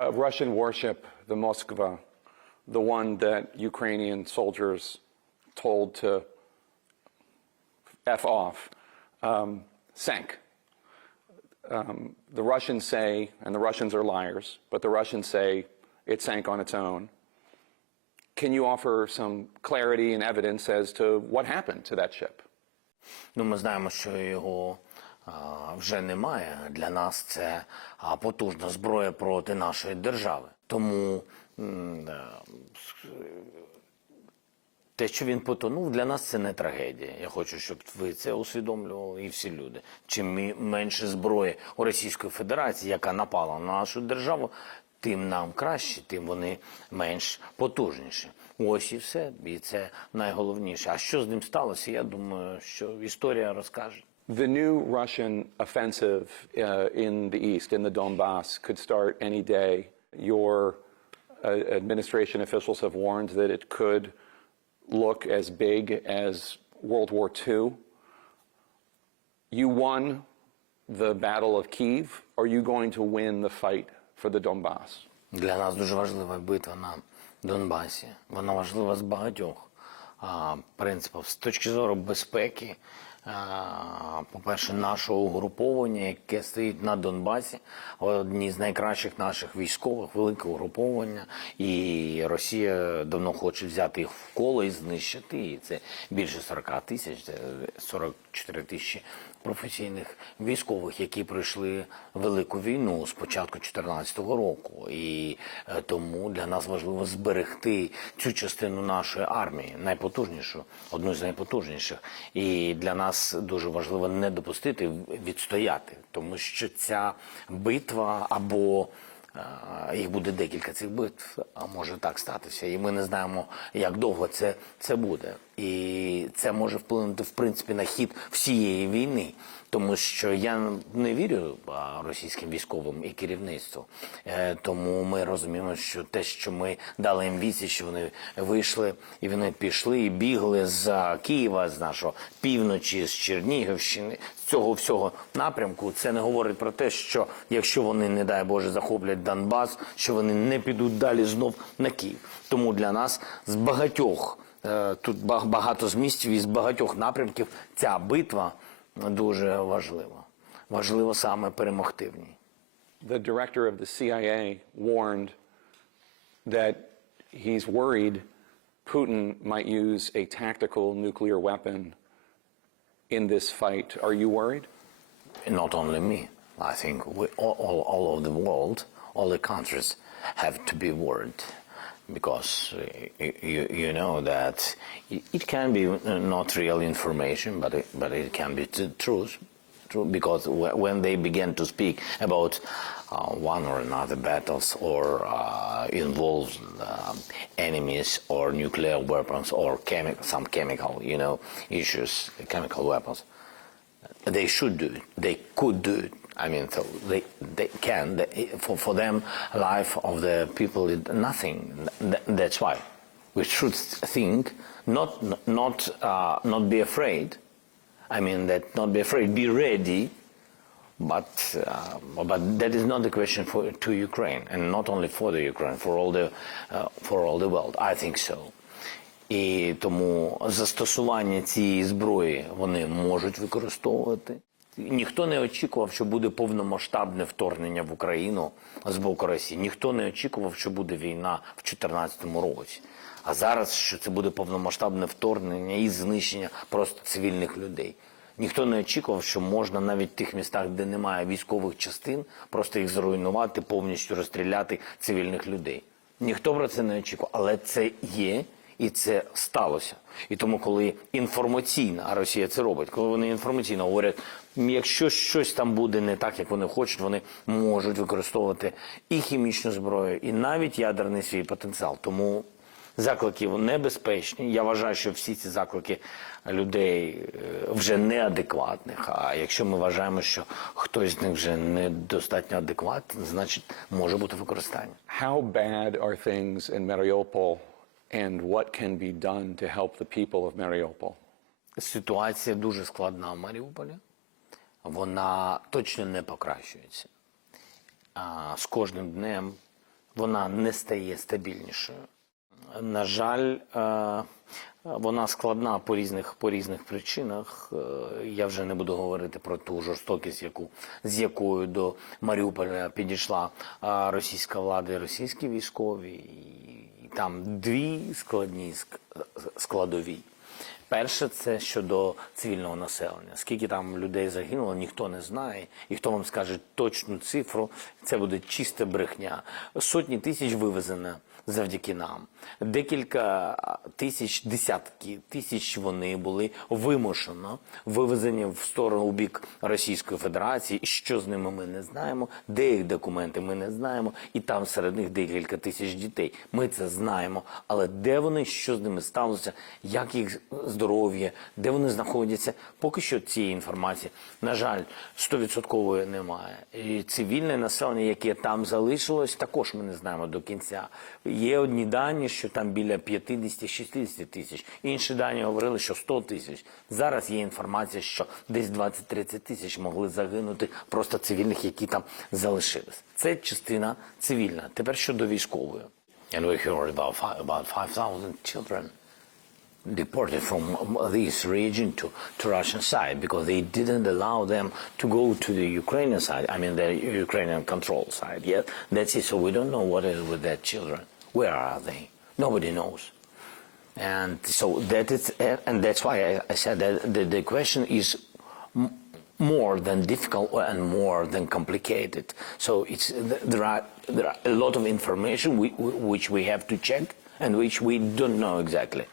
A Russian warship, the Moskva, the one that Ukrainian soldiers told to F off, um, sank. Um, the Russians say, and the Russians are liars, but the Russians say it sank on its own. Can you offer some clarity and evidence as to what happened to that ship? Ну, ми знаємо, що його а, вже немає. Для нас це потужна зброя проти нашої держави. Тому те, що він потонув, для нас це не трагедія. Я хочу, щоб ви це усвідомлювали і всі люди. Чим менше зброї у Російської Федерації, яка напала на нашу державу, тим нам краще, тим вони менш потужніші. Ось і все. І це найголовніше. А що з ним сталося? Я думаю, що історія розкаже. The new Russian offensive uh, in the east, in the Donbass, could start any day. Your uh, administration officials have warned that it could look as big as World War II. You won the Battle of Kiev. Are you going to win the fight for the Donbass? Для нас дуже важлива битва на Донбасі. Вона важлива з багатьох а, принципів. З точки зору безпеки, а, по-перше, нашого угруповання, яке стоїть на Донбасі, одні з найкращих наших військових, велике угруповання. І Росія давно хоче взяти їх в коло і знищити. І це більше 40 тисяч, це 44 тисячі професійних військових, які пройшли велику війну з початку 2014 року, і е, тому для нас важливо зберегти цю частину нашої армії, найпотужнішу, одну з найпотужніших. І для нас дуже важливо не допустити відстояти, тому що ця битва або їх буде декілька цих битв, а може так статися. І ми не знаємо, як довго це, це буде. І це може вплинути в принципі на хід всієї війни. Тому що я не вірю російським військовим і керівництву. Е, Тому ми розуміємо, що те, що ми дали їм відсіч, що вони вийшли і вони пішли і бігли з Києва, з нашого півночі, з Чернігівщини, з цього всього напрямку. Це не говорить про те, що якщо вони, не дай Боже, захоплять Донбас, що вони не підуть далі знов на Київ. Тому для нас з багатьох е, тут ба- багато змістів і з багатьох напрямків ця битва дуже важлива. Важливо саме перемогти в ній. The director of the CIA warned that he's worried Putin might use a tactical nuclear weapon in this fight. Are you worried? not only me. I think we, all, all, all over the world, all the countries have to be worried because uh, you, you know that it can be uh, not real information, but it, but it can be truth. True, because when they begin to speak about uh, one or another battles or uh, um enemies or nuclear weapons or chemi- some chemical, you know, issues, chemical weapons, they should do it. They could do it. I mean, so they they can. They, for for them, life of the people is nothing. Th- That's why we should think not not uh, not be afraid. I mean that not be afraid, be ready. But uh, but that is not the question for to Ukraine, and not only for the Ukraine, for all the uh, for all the world. I think so. І тому застосування цієї зброї вони можуть використовувати. Ніхто не очікував, що буде повномасштабне вторгнення в Україну з боку Росії. Ніхто не очікував, що буде війна в 2014 році. А зараз що це буде повномасштабне вторгнення і знищення просто цивільних людей. Ніхто не очікував, що можна навіть в тих містах, де немає військових частин, просто їх зруйнувати, повністю розстріляти цивільних людей. Ніхто про це не очікував, але це є і це сталося. І тому, коли інформаційно, а Росія це робить, коли вони інформаційно говорять, якщо щось там буде не так, як вони хочуть, вони можуть використовувати і хімічну зброю, і навіть ядерний свій потенціал. Тому заклики небезпечні. Я вважаю, що всі ці заклики людей е, вже неадекватних. А якщо ми вважаємо, що хтось з них вже недостатньо адекватний, значить може бути використання. How bad are things in Mariupol, and what can be done to help the people of Mariupol? Ситуація дуже складна в Маріуполі. Вона точно не покращується. А з кожним днем вона не стає стабільнішою. На жаль, вона складна по різних, по різних причинах. Е, Я вже не буду говорити про ту жорстокість, яку, з якою до Маріуполя підійшла російська влада і російські військові. Там дві складні ск- складові. Перше, це щодо цивільного населення. Скільки там людей загинуло, ніхто не знає. І хто вам скаже точну цифру, це буде чиста брехня. Сотні тисяч вивезено завдяки нам. Декілька тисяч, десятки тисяч вони були вимушено вивезені в сторону у бік Російської Федерації. Що з ними ми не знаємо, де їх документи ми не знаємо, і там серед них декілька тисяч дітей. Ми це знаємо. Але де вони, що з ними сталося, як їх здоров'я, де вони знаходяться, поки що цієї інформації, на жаль, стовідсоткової немає. І цивільне населення, яке там залишилось, також ми не знаємо до кінця. Є одні дані, що там біля 50-60 тисяч. Інші дані говорили, що 100 тисяч. Зараз є інформація, що десь 20-30 тисяч могли загинути просто цивільних, які там залишились. Це частина цивільна. Тепер щодо військової. And we heard about, about 5,000 children deported from this region to, to Russian side because they didn't allow them to go to the Ukrainian side. I mean, the Ukrainian control side. Yeah, that's it. So we don't know what is with their children. Where are they? Nobody knows. And so that is, and that's why I, I said that the, the question is m- more than difficult and more than complicated. So it's there are there are a lot of information we, which we have to check and which we don't know exactly.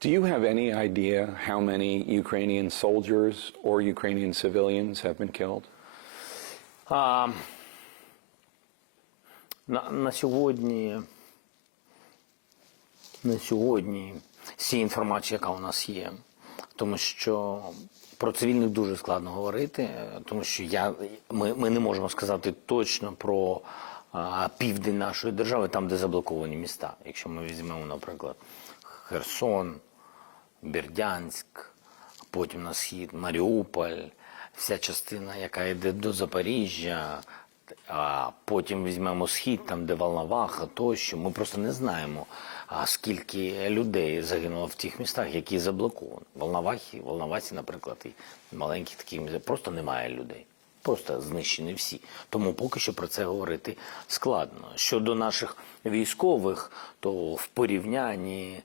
Do you have any idea how many Ukrainian soldiers or Ukrainian civilians have been killed? А, на, на сьогодні, На сьогодні з цієї інформації, яка у нас є, тому що про цивільних дуже складно говорити, тому що я, ми, ми не можемо сказати точно про а, південь нашої держави, там, де заблоковані міста. Якщо ми візьмемо, наприклад, Херсон, Бердянськ, потім на схід Маріуполь, вся частина, яка йде до Запоріжжя, а потім візьмемо схід, там де Волноваха, тощо. Ми просто не знаємо, скільки людей загинуло в тих містах, які заблоковані. Волновахі, Волновасі, наприклад, і маленькі такі просто немає людей. Просто знищені всі. Тому поки що про це говорити складно. Щодо наших військових, то в порівнянні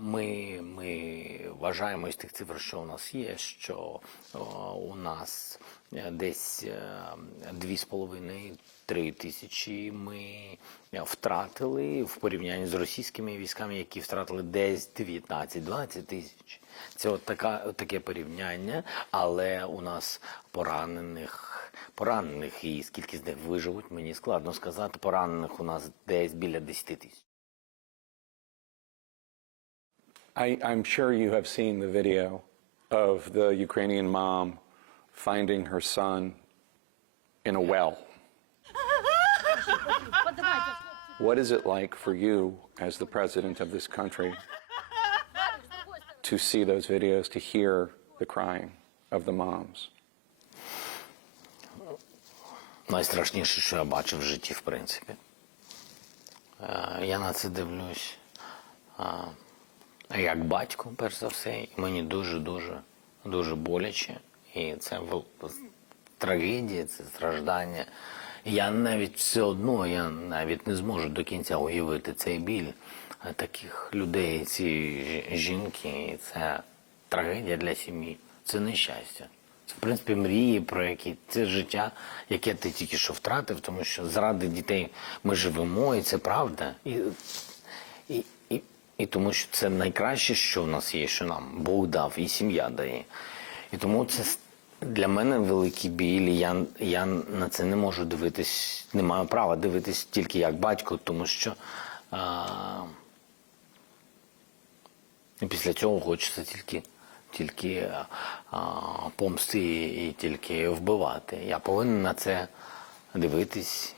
ми, ми вважаємо із тих цифр, що у нас є, що у нас десь е, з половиною три тисячі ми е, втратили в порівнянні з російськими військами, які втратили десь 19-20 тисяч. Це от така таке порівняння, але у нас поранених. Поранених і скільки з них виживуть, мені складно сказати. Поранених у нас десь біля 10 тисяч. I, I'm sure you have seen the video of the Ukrainian mom finding her son in a well. What is it like for you, as the president of this country, to see those videos, to hear the crying of the moms? найстрашніше, що я бачив в житті, в принципі. Е, Я на це дивлюсь е, як батько, перш за все, і мені дуже-дуже дуже боляче. І це трагедія, це страждання. Я навіть все одно, я навіть не зможу до кінця уявити цей біль таких людей, ці жінки. І це трагедія для сім'ї, це нещастя. Це, в принципі, мрії, про які це життя, яке ти тільки що втратив, тому що заради дітей ми живемо, і це правда. І, і, і, і тому що це найкраще, що в нас є, що нам Бог дав, і сім'я дає. І тому це для мене великий біль. і Я, я на це не можу дивитись, не маю права дивитись тільки як батько, тому що. А, після цього хочеться тільки, тільки а, помсти і тільки вбивати. Я повинен на це дивитись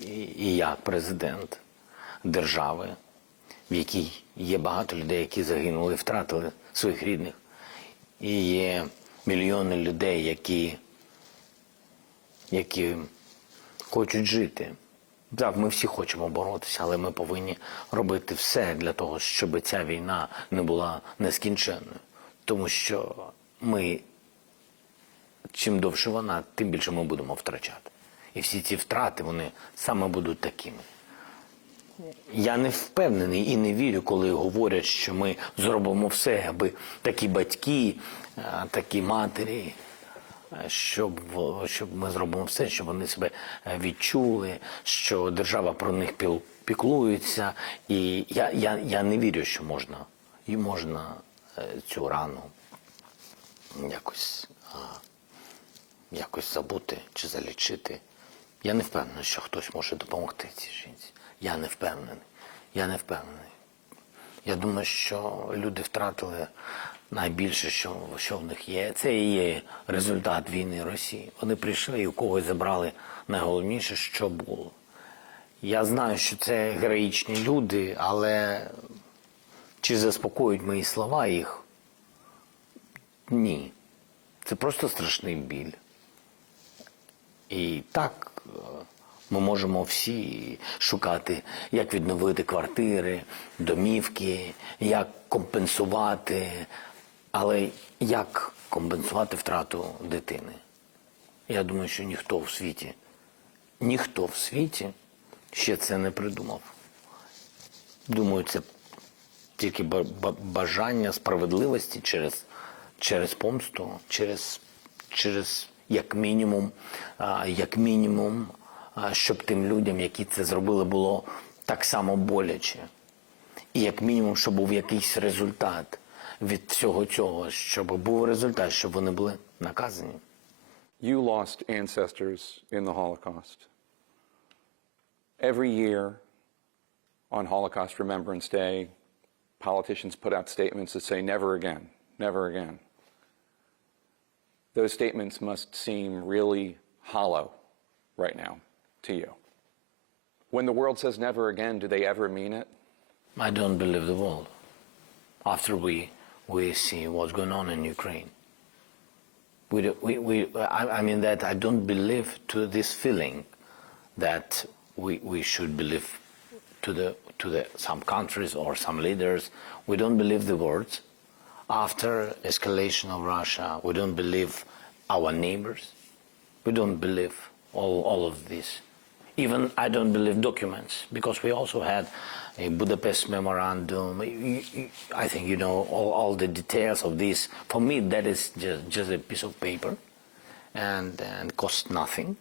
і, і як президент держави, в якій є багато людей, які загинули, втратили своїх рідних. І є мільйони людей, які, які хочуть жити Так, ми всі хочемо боротися, але ми повинні робити все для того, щоб ця війна не була нескінченною. Тому що ми, чим довше вона, тим більше ми будемо втрачати. І всі ці втрати, вони саме будуть такими. Я не впевнений і не вірю, коли говорять, що ми зробимо все, аби такі батьки, такі матері, щоб, щоб ми зробимо все, щоб вони себе відчули, що держава про них піклується. І я, я, я не вірю, що можна, і можна е, цю рану якось, якось забути чи залічити. Я не впевнений, що хтось може допомогти цій жінці. Я не впевнений. Я не впевнений. Я думаю, що люди втратили найбільше, що, що в них є. Це і є результат війни Росії. Вони прийшли і у когось забрали найголовніше, що було. Я знаю, що це героїчні люди, але чи заспокоюють мої слова їх? Ні. Це просто страшний біль. І так ми можемо всі шукати, як відновити квартири, домівки, як компенсувати, але як компенсувати втрату дитини? Я думаю, що ніхто в світі, ніхто в світі ще це не придумав. Думаю, це тільки ба- ба- бажання справедливості через, через помсту, через, через як мінімум, як мінімум, щоб тим людям, які це зробили, було так само боляче. І як мінімум, щоб був якийсь результат від всього цього, щоб був результат, щоб вони були наказані. You lost ancestors in the Holocaust. Every year on Holocaust Remembrance Day, politicians put out statements that say never again, never again. Those statements must seem really hollow right now to you. When the world says never again, do they ever mean it? I don't believe the world after we we see what's going on in Ukraine. We, we, we I, I mean that I don't believe to this feeling that we, we should believe to the to the some countries or some leaders. We don't believe the words. After escalation of Russia, we don't believe our neighbors. We don't believe all, all of this. Even I don't believe documents because we also had a Budapest memorandum. I think you know all, all the details of this. For me, that is just, just a piece of paper and, and costs nothing.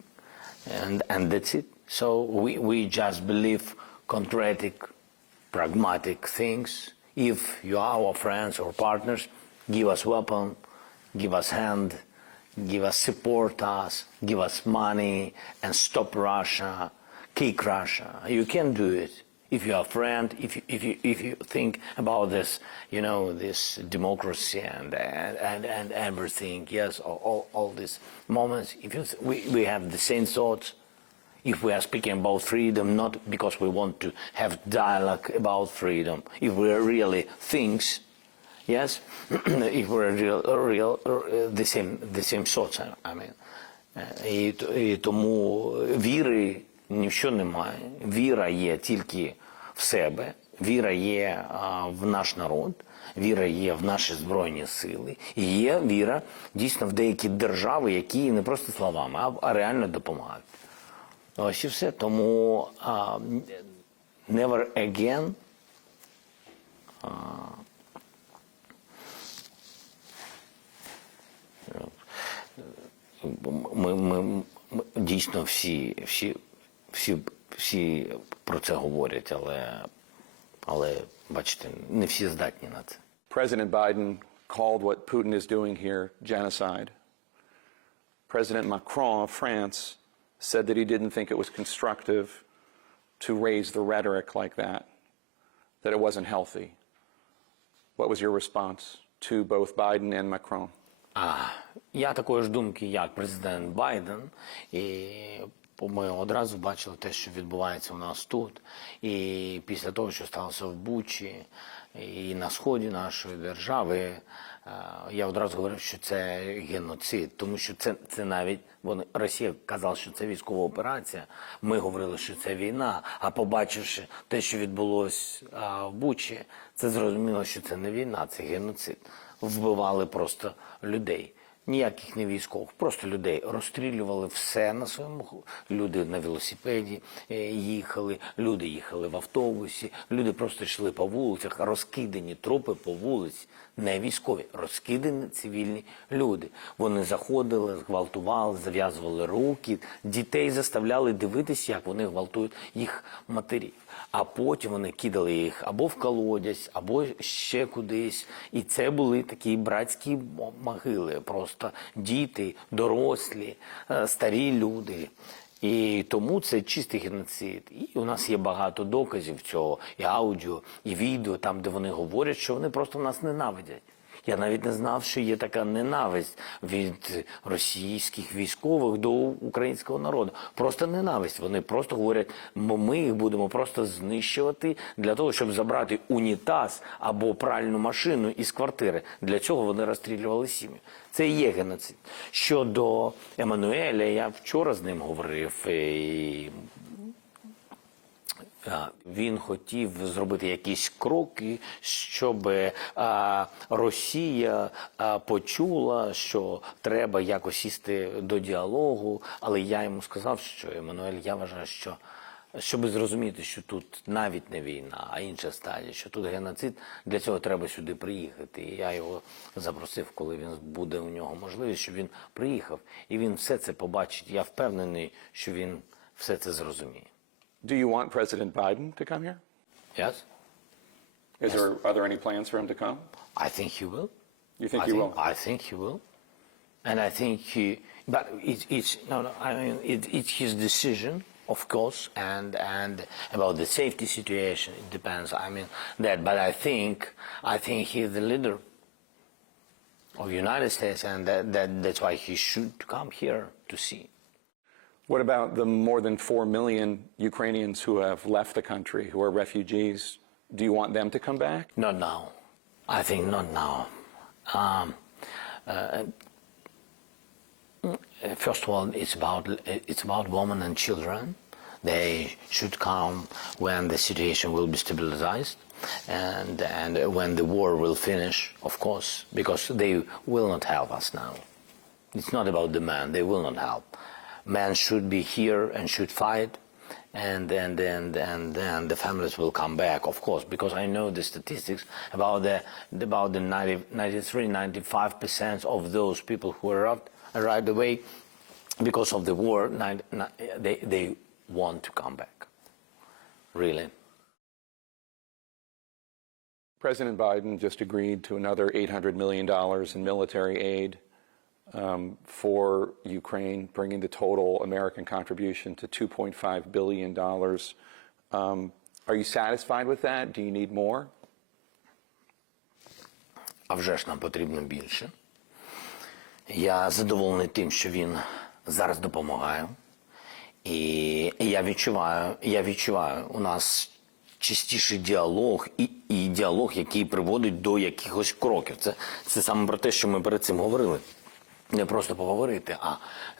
And, and that's it. So we, we just believe contratic, pragmatic things. If you are our friends or partners, give us weapon, give us hand, give us support us, give us money, and stop Russia, kick Russia. You can do it. If you are a friend, if you, if you, if you think about this, you know, this democracy and, and, and, and everything, yes, all, all, these moments, if you, we, we have the same thoughts, if we are speaking about freedom, not because we want to have dialogue about freedom, if we really things, yes, if we're real, real uh, the same, the same thoughts, I- mean. І, і тому віри ні в що немає. Віра є тільки в себе, віра є а, в наш народ, віра є в наші збройні сили, і є віра дійсно в деякі держави, які не просто словами, а, а реально допомагають. Ось і все. Тому а, never again ми, ми, ми дійсно всі, всі, всі, всі про це говорять, але, але бачите, не всі здатні на це. President Biden called what Putin is doing here genocide. President Macron of France said that he didn't think it was constructive to raise the rhetoric like that, that it wasn't healthy. What was your response to both Biden and Macron? А, я такої ж думки, як президент Байден, і ми одразу бачили те, що відбувається у нас тут. І після того, що сталося в Бучі і на сході нашої держави, е, я одразу говорив, що це геноцид, тому що це, це навіть вони Росія казала, що це військова операція. Ми говорили, що це війна. А побачивши те, що відбулось в Бучі, це зрозуміло, що це не війна, це геноцид. Вбивали просто людей. Ніяких не військових, просто людей розстрілювали все на своєму люди на велосипеді е, їхали, люди їхали в автобусі, люди просто йшли по вулицях, розкидані трупи по вулиці, не військові, розкидані цивільні люди. Вони заходили, зґвалтували, зав'язували руки, дітей заставляли дивитися, як вони гвалтують їх матерів. А потім вони кидали їх або в колодязь, або ще кудись. І це були такі братські могили. Просто діти, дорослі, е, старі люди. І тому це чистий геноцид. І у нас є багато доказів цього, і аудіо, і відео, там, де вони говорять, що вони просто нас ненавидять. Я навіть не знав, що є така ненависть від російських військових до українського народу. Просто ненависть. Вони просто говорять, «М- ми їх будемо просто знищувати для того, щоб забрати унітаз або пральну машину із квартири. Для цього вони розстрілювали сім'ю. Це є геноцид. Щодо Еммануеля, я вчора з ним говорив. Він хотів зробити якісь кроки, щоб Росія почула, що треба якось сісти до діалогу. Але я йому сказав, що Еммануель, я вважаю, що щоб зрозуміти, що тут навіть не війна, а інша стадія, що тут геноцид, для цього треба сюди приїхати. І я його запросив, коли він буде у нього можливість, щоб він приїхав. І він все це побачить. Я впевнений, що він все це зрозуміє. Do you want President Biden to come here? Yes? Is there, are there any plans for him to come? I think he will. You think I he think, will? I think he will. And I think he, but it, it's, no, no, I mean, it, it's his decision, of course, and, and about the safety situation, it depends. I mean, that, but I think, I think he's the leader of the United States, and that, that, that's why he should come here to see. What about the more than 4 million Ukrainians who have left the country, who are refugees? Do you want them to come back? Not now. I think not now. Um, uh, first of all, it's about it's about women and children. They should come when the situation will be stabilized and and when the war will finish, of course, because they will not help us now. It's not about the man; they will not help. Men should be here and should fight, and and and and then the families will come back, of course, because I know the statistics about the about the 90, 93, 95 percent of those people who arrived arrived away because of the war. They they want to come back, really. President Biden just agreed to another $800 million in military aid um, for Ukraine, bringing the total American contribution to $2.5 billion. Um, are you satisfied with that? Do you need more? А вже ж нам потрібно більше. Я задоволений тим, що він зараз допомагає. І я відчуваю, я відчуваю, у нас частіший діалог і, і діалог, який приводить до якихось кроків. Це, це саме про те, що ми перед цим говорили. Не просто поговорити, а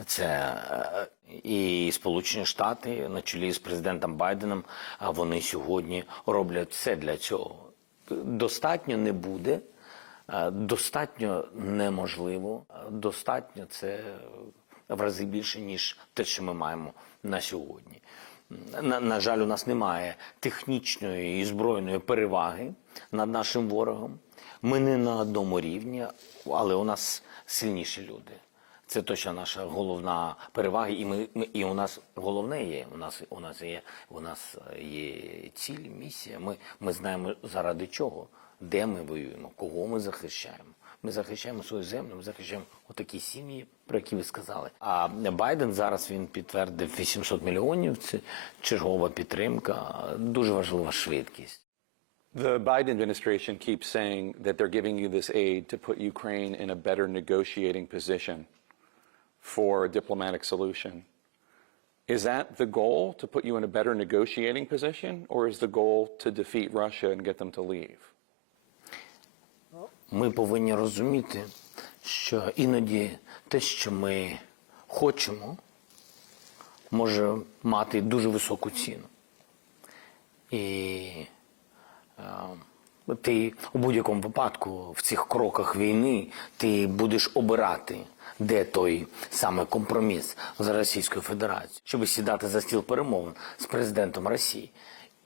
це е, і Сполучені Штати на чолі з президентом Байденом. а Вони сьогодні роблять все для цього. Достатньо не буде, е, достатньо неможливо, достатньо це в рази більше, ніж те, що ми маємо на сьогодні. На, на жаль, у нас немає технічної і збройної переваги над нашим ворогом. Ми не на одному рівні, але у нас сильніші люди. Це точно наша головна перевага, і ми, ми і у нас головне є. У нас у нас є у нас є ціль, місія. Ми, ми знаємо заради чого, де ми воюємо, кого ми захищаємо. Ми захищаємо свою землю, ми захищаємо отакі сім'ї, про які ви сказали. А Байден зараз він підтвердив 800 мільйонів. Це чергова підтримка, дуже важлива швидкість. The Biden administration keeps saying that they're giving you this aid to put Ukraine in a better negotiating position for a diplomatic solution. Is that the goal, to put you in a better negotiating position, or is the goal to defeat Russia and get them to leave? ми повинні розуміти, що іноді те, що ми хочемо, може мати дуже високу ціну. І е, ти у будь-якому випадку в цих кроках війни ти будеш обирати, де той саме компроміс з Російською Федерацією, щоб сідати за стіл перемовин з президентом Росії.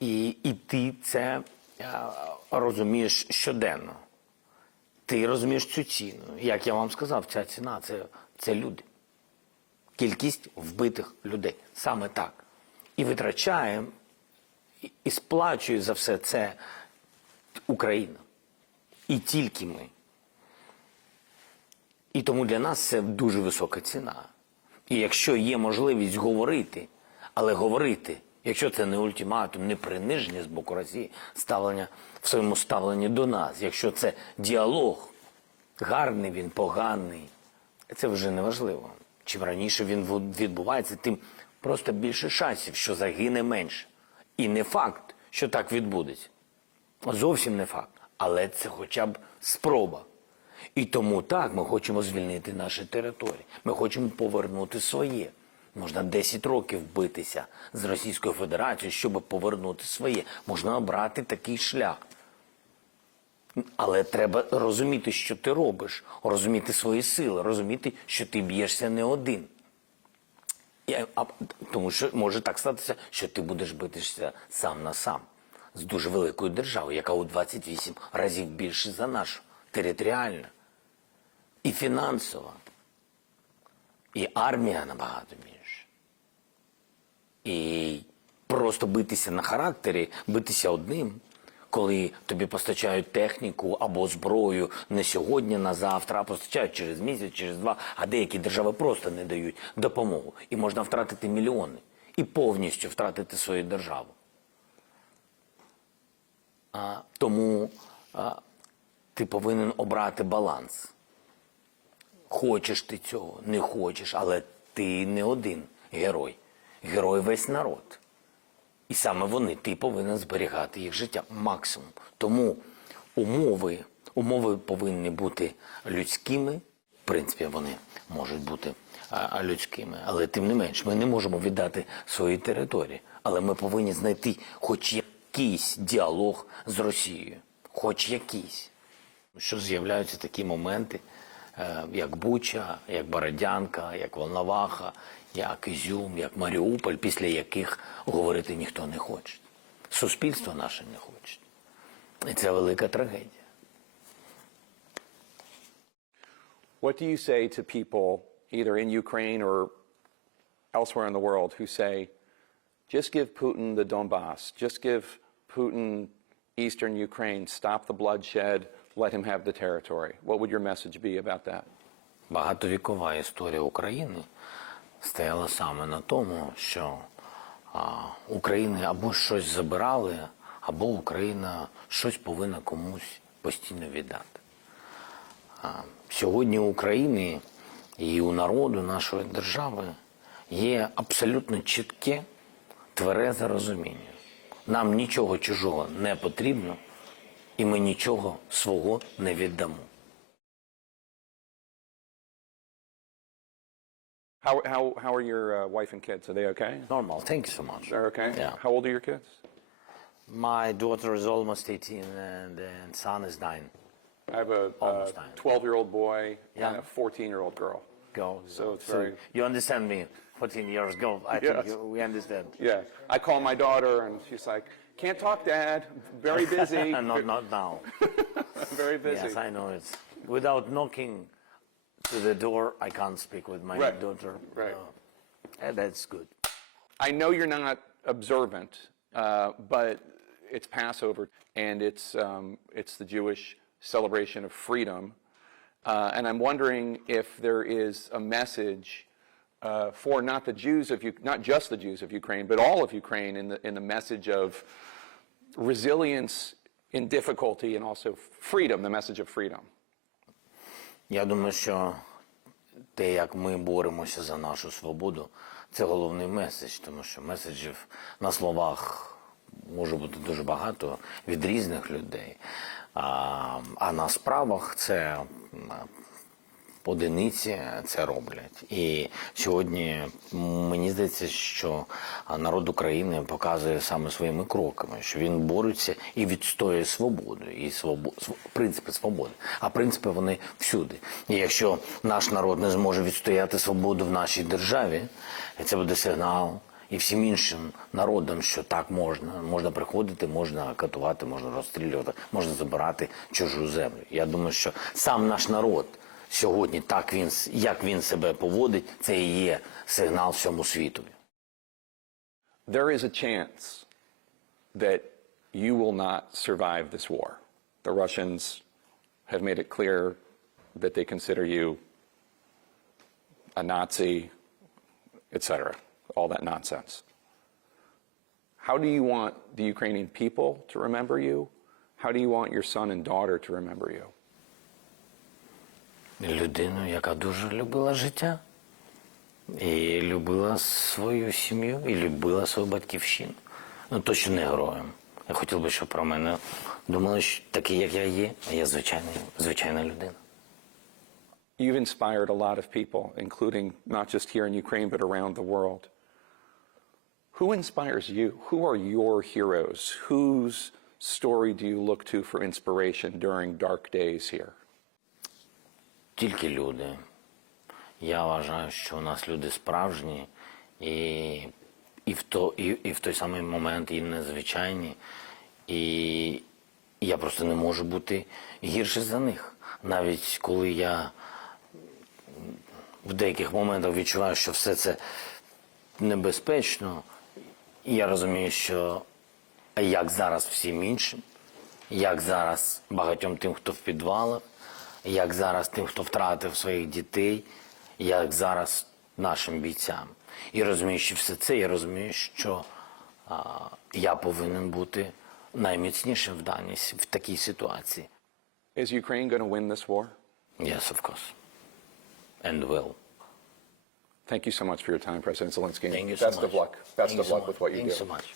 І, і ти це е, розумієш щоденно. Ти розумієш цю ціну. Як я вам сказав, ця ціна це, це люди. Кількість вбитих людей. Саме так. І витрачає, і- сплачує за все це Україна. І тільки ми. І тому для нас це дуже висока ціна. І якщо є можливість говорити, але говорити, якщо це не ультиматум, не приниження з боку Росії, ставлення в своєму ставленні до нас, якщо це діалог, гарний він, поганий, це вже не важливо. Чим раніше він відбувається, тим просто більше шансів, що загине менше. І не факт, що так відбудеться. Зовсім не факт. Але це хоча б спроба. І тому так ми хочемо звільнити наші території. Ми хочемо повернути своє. Можна 10 років битися з Російською Федерацією, щоб повернути своє. Можна обрати такий шлях. Але треба розуміти, що ти робиш, розуміти свої сили, розуміти, що ти б'єшся не один. А, тому що може так статися, що ти будеш битися сам на сам з дуже великою державою, яка у 28 разів більше за нашу, територіальна. І фінансова, і армія набагато більше. І просто битися на характері, битися одним, коли тобі постачають техніку або зброю не сьогодні, на завтра, а постачають через місяць, через два, а деякі держави просто не дають допомогу. І можна втратити мільйони і повністю втратити свою державу. А, тому а, ти повинен обрати баланс. Хочеш ти цього, не хочеш, але ти не один герой. Герой весь народ. І саме вони, ти повинен зберігати їх життя максимум. Тому умови, умови повинні бути людськими. В принципі, вони можуть бути людськими, але тим не менш, ми не можемо віддати свої території. Але ми повинні знайти хоч якийсь діалог з Росією, хоч якийсь. Що з'являються такі моменти, е, як Буча, як Бородянка, як Волноваха, як Ізюм, як Маріуполь, після яких говорити ніхто не хоче. Суспільство наше не хоче. І це велика трагедія. What do you say to people, either in Ukraine or elsewhere in the world, who say, just give Putin the Donbass, just give Putin eastern Ukraine, stop the bloodshed, let him have the territory? What would your message be about that? Багатовікова історія України стояла саме на тому, що України або щось забирали, або Україна щось повинна комусь постійно віддати. Сьогодні у України і у народу нашої держави є абсолютно чітке, тверезе розуміння. Нам нічого чужого не потрібно, і ми нічого свого не віддамо. How, how, how are your uh, wife and kids? Are they okay? Normal. Thank you so much. They're okay? Yeah. How old are your kids? My daughter is almost 18 and, and son is 9. I have a Almost nine. 12 year old boy and Yeah. a 14 year old girl. Go. So it's very- You understand me? 14 years ago. I Yes. think you, we understand. Yeah. I call my daughter and she's like, can't talk, Dad. Very busy. not, not now. Very busy. yes, I know it's Without knocking to the door, I can't speak with my Right. daughter. Right. Uh, and that's good. I know you're not observant, uh, but it's Passover and it's, um, it's the Jewish celebration of freedom. Uh, and I'm wondering if there is a message uh, for not the Jews of, U- not just the Jews of Ukraine, but all of Ukraine in the, in the message of resilience in difficulty and also freedom, the message of freedom. Я думаю, що те, як ми боремося за нашу свободу, це головний меседж, тому що меседжів на словах може бути дуже багато від різних людей. А, а на справах це одиниці це роблять. І сьогодні мені здається, що народ України показує саме своїми кроками, що він бореться і відстоює свободу, і свобо... св- принципи свободи. А принципи вони всюди. І якщо наш народ не зможе відстояти свободу в нашій державі, це буде сигнал. І всім іншим народам, що так можна, можна приходити, можна катувати, можна розстрілювати, можна забирати чужу землю. Я думаю, що сам наш народ сьогодні, так він с- як він себе поводить, це і є сигнал всьому світові. There is a chance that you will not survive this war. The Russians have made it clear that they consider you a Nazi, etc., all that nonsense. How do you want the Ukrainian people to remember you? How do you want your son and daughter to remember you? Людину, яка дуже любила життя, і любила свою сім'ю, і любила свою батьківщину. Ну точно не героєм. Я хотів би, щоб про мене думали, що такий, як я є, а я звичайний, звичайна людина. You've inspired a lot of people, including not just here in Ukraine, but around the world. Who inspires you? Who are your heroes? Whose story do you look to for inspiration during dark days here? Тільки люди. Я вважаю, що у нас люди справжні і, і, в, то, і, і в той самий момент і незвичайні. І я просто не можу бути гірше за них. Навіть коли я в деяких моментах відчуваю, що все це небезпечно, я розумію, що як зараз всім іншим, як зараз багатьом тим, хто в підвалах, як зараз тим, хто втратив своїх дітей, як зараз нашим бійцям. І розуміючи все це, я розумію, що а, я повинен бути найміцнішим в даній в такій ситуації. Is Ukraine going to win this war? Yes, of course. And will. Thank you so much for your time, President Zelensky. Thank you so Best much. of luck. Best Thank of you so with what you Thank do. Thank you so much.